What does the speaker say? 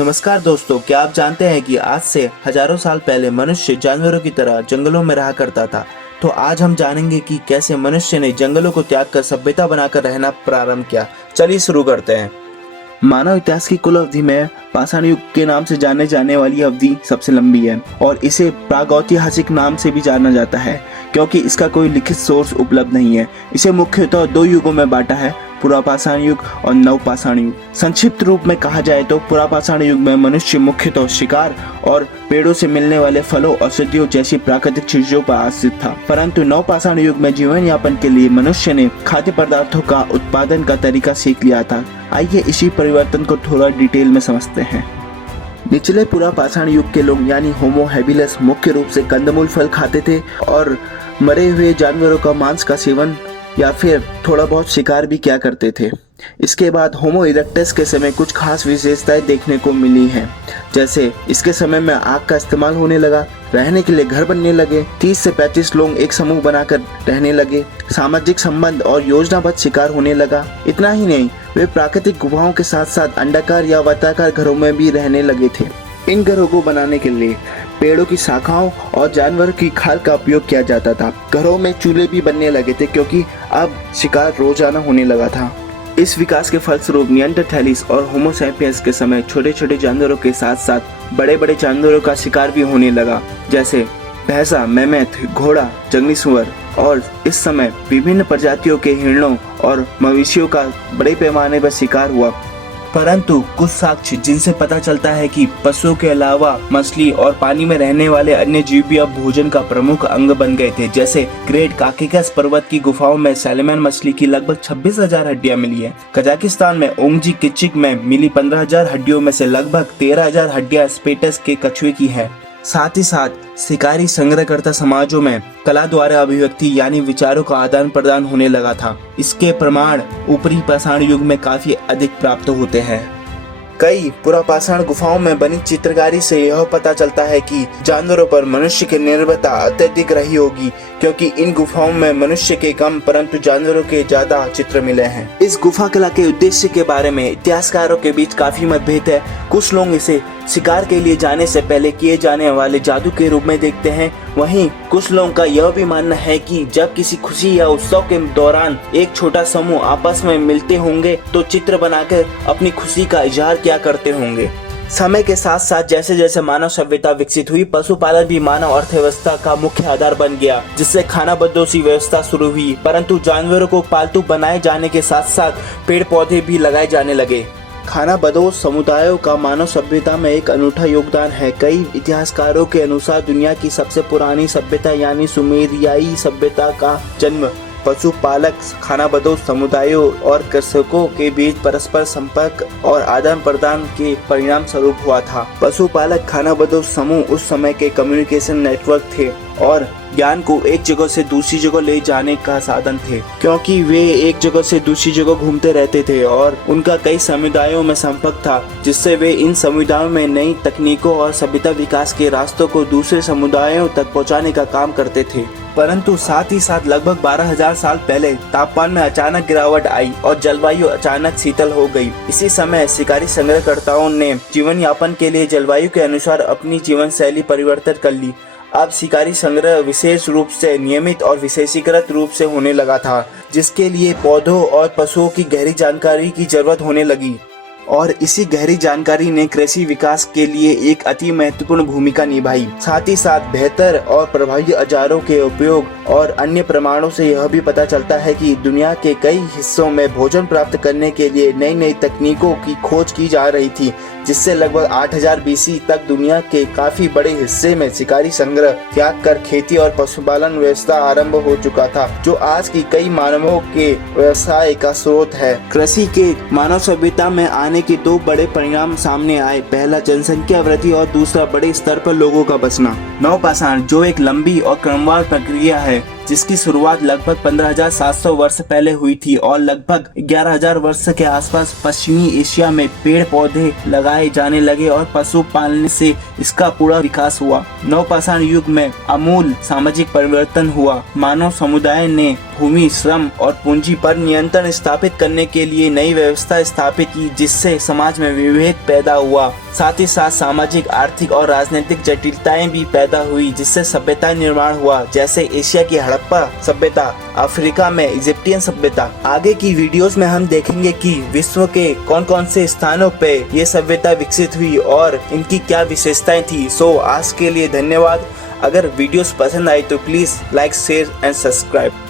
नमस्कार दोस्तों, क्या आप जानते हैं कि आज से हजारों साल पहले मनुष्य जानवरों की तरह जंगलों में रहा करता था। तो आज हम जानेंगे कि कैसे मनुष्य ने जंगलों को त्याग कर सभ्यता बनाकर रहना प्रारंभ किया। चलिए शुरू करते हैं। मानव इतिहास की कुल अवधि में पाषाण युग के नाम से जाने जाने वाली अवधि सबसे लंबी है और इसे प्रागैतिहासिक नाम से भी जाना जाता है क्योंकि इसका कोई लिखित सोर्स उपलब्ध नहीं है। इसे मुख्यतः दो युगों में बांटा है, पुरापाषाण युग और नवपाषाण युग। संक्षिप्त रूप में कहा जाए तो पुरापाषाण युग में मनुष्य मुख्यतः शिकार और पेड़ों से मिलने वाले फलों, औषधियों जैसी प्राकृतिक चीजों पर आश्रित था, परंतु नवपाषाण युग में जीवन यापन के लिए मनुष्य ने खाद्य पदार्थों का उत्पादन का तरीका सीख लिया था। आइए इसी परिवर्तन को थोड़ा डिटेल में समझते हैं। निचले पुरापाषाण युग के लोग यानी होमो हैबिलस मुख्य रूप से कंदमूल फल खाते थे और मरे हुए जानवरों का मांस का सेवन या फिर थोड़ा बहुत शिकार भी किया करते थे। इसके बाद होमो इरेक्टस के समय कुछ खास विशेषताएं देखने को मिली हैं, जैसे इसके समय में आग का इस्तेमाल होने लगा, रहने के लिए घर बनने लगे, 30 से 35 लोग एक समूह बनाकर रहने लगे, सामाजिक संबंध और योजनाबद्ध शिकार होने लगा। इतना ही नहीं, वे प्राकृतिक गुफाओं के साथ साथ अंडाकार या वर्ताकार घरों में भी रहने लगे थे। इन घरों को बनाने के लिए पेड़ों की शाखाओं और जानवरों की खाल का उपयोग किया जाता था। घरों में चूल्हे भी बनने लगे थे क्योंकि अब शिकार रोजाना होने लगा था। इस विकास के फलस्वरूप निएंडरथैलिस और होमो सैपियंस के समय छोटे छोटे जानवरों के साथ साथ बड़े बड़े जानवरों का शिकार भी होने लगा, जैसे भैंसा, मेमथ, घोड़ा, जंगली सुअर, और इस समय विभिन्न प्रजातियों के हिरणों और मवेशियों का बड़े पैमाने पर शिकार हुआ। परंतु कुछ साक्ष्य जिनसे पता चलता है कि पशुओं के अलावा मछली और पानी में रहने वाले अन्य जीव भी अब भोजन का प्रमुख अंग बन गए थे। जैसे ग्रेट काकेकस पर्वत की गुफाओं में सैलमन मछली की लगभग 26,000 हड्डियां मिली है। कजाकिस्तान में ओंगजी किचिक में मिली 15,000 हड्डियों में से लगभग 13,000 हड्डियां स्पेटस के कछुए की है। साथ ही साथ शिकारी संग्रहकर्ता समाजों में कला द्वारा अभिव्यक्ति यानी विचारों का आदान प्रदान होने लगा था। इसके प्रमाण ऊपरी पाषाण युग में काफी अधिक प्राप्त होते हैं। कई पुरापाषाण गुफाओं में बनी चित्रकारी से यह पता चलता है कि जानवरों पर मनुष्य की निर्भरता अत्यधिक रही होगी, क्योंकि इन गुफाओं में मनुष्य के कम परंतु जानवरों के ज्यादा चित्र मिले हैं। इस गुफा कला के उद्देश्य के बारे में इतिहासकारों के बीच काफी मतभेद है। कुछ लोग इसे शिकार के लिए जाने से पहले किए जाने वाले जादू के रूप में देखते हैं, वहीं कुछ लोगों का यह भी मानना है कि जब किसी खुशी या उत्सव के दौरान एक छोटा समूह आपस में मिलते होंगे तो चित्र बनाकर अपनी खुशी का इजहार किया करते होंगे। समय के साथ साथ जैसे जैसे मानव सभ्यता विकसित हुई, पशुपालन भी मानव अर्थव्यवस्था का मुख्य आधार बन गया, जिससे खानाबदोशी व्यवस्था शुरू हुई। परंतु जानवरों को पालतू बनाए जाने के साथ साथ पेड़ पौधे भी लगाए जाने लगे। खानाबदोश समुदायों का मानव सभ्यता में एक अनूठा योगदान है। कई इतिहासकारों के अनुसार दुनिया की सबसे पुरानी सभ्यता यानी सुमेरियाई सभ्यता का जन्म पशुपालक खानाबदोश समुदायों और कृषकों के बीच परस्पर संपर्क और आदान प्रदान के परिणाम स्वरूप हुआ था। पशुपालक खानाबदोश समूह उस समय के कम्युनिकेशन नेटवर्क थे और ज्ञान को एक जगह से दूसरी जगह ले जाने का साधन थे, क्योंकि वे एक जगह से दूसरी जगह घूमते रहते थे और उनका कई समुदायों में संपर्क था, जिससे वे इन समुदायों में नई तकनीकों और सभ्यता विकास के रास्तों को दूसरे समुदायों तक पहुंचाने का काम करते थे। परंतु साथ ही साथ लगभग 12,000 साल पहले तापमान में अचानक गिरावट आई और जलवायु अचानक शीतल हो गई। इसी समय शिकारी संग्रहकर्ताओं ने जीवन यापन के लिए जलवायु के अनुसार अपनी जीवन शैली परिवर्तित कर ली। अब शिकारी संग्रह विशेष रूप से नियमित और विशेषीकृत रूप से होने लगा था, जिसके लिए पौधों और पशुओं की गहरी जानकारी की जरूरत होने लगी और इसी गहरी जानकारी ने कृषि विकास के लिए एक अति महत्वपूर्ण भूमिका निभाई। साथ ही साथ बेहतर और प्रभावी औजारों के उपयोग और अन्य प्रमाणों से यह भी पता चलता है कि दुनिया के कई हिस्सों में भोजन प्राप्त करने के लिए नई नई तकनीकों की खोज की जा रही थी, जिससे लगभग 8000 बीसी तक दुनिया के काफी बड़े हिस्से में शिकारी संग्रह त्याग कर खेती और पशुपालन व्यवस्था आरंभ हो चुका था, जो आज की कई मानवों के व्यवसाय का स्रोत है। कृषि के मानव सभ्यता में आने के दो बड़े परिणाम सामने आए। पहला जनसंख्या वृद्धि और दूसरा बड़े स्तर पर लोगों का बसना। नवपाषाण जो एक लंबी और क्रमवार प्रक्रिया है, जिसकी शुरुआत लगभग 15,700 वर्ष पहले हुई थी और लगभग 11,000 वर्ष के आसपास पश्चिमी एशिया में पेड़ पौधे लगाए जाने लगे और पशु पालने से इसका पूरा विकास हुआ। नवपाषाण युग में आमूल सामाजिक परिवर्तन हुआ। मानव समुदाय ने भूमि, श्रम और पूंजी पर नियंत्रण स्थापित करने के लिए नई व्यवस्था स्थापित की, जिससे समाज में विभेद पैदा हुआ। साथ ही साथ सामाजिक, आर्थिक और राजनीतिक जटिलताएं भी पैदा हुई, जिससे सभ्यता निर्माण हुआ, जैसे एशिया की हड़प्पा सभ्यता, अफ्रीका में इजिप्टियन सभ्यता। आगे की वीडियोस में हम देखेंगे कि विश्व के कौन कौन से स्थानों पे ये सभ्यता विकसित हुई और इनकी क्या विशेषताएं थी। सो आज के लिए धन्यवाद। अगर वीडियोस पसंद आई तो please like, share and subscribe.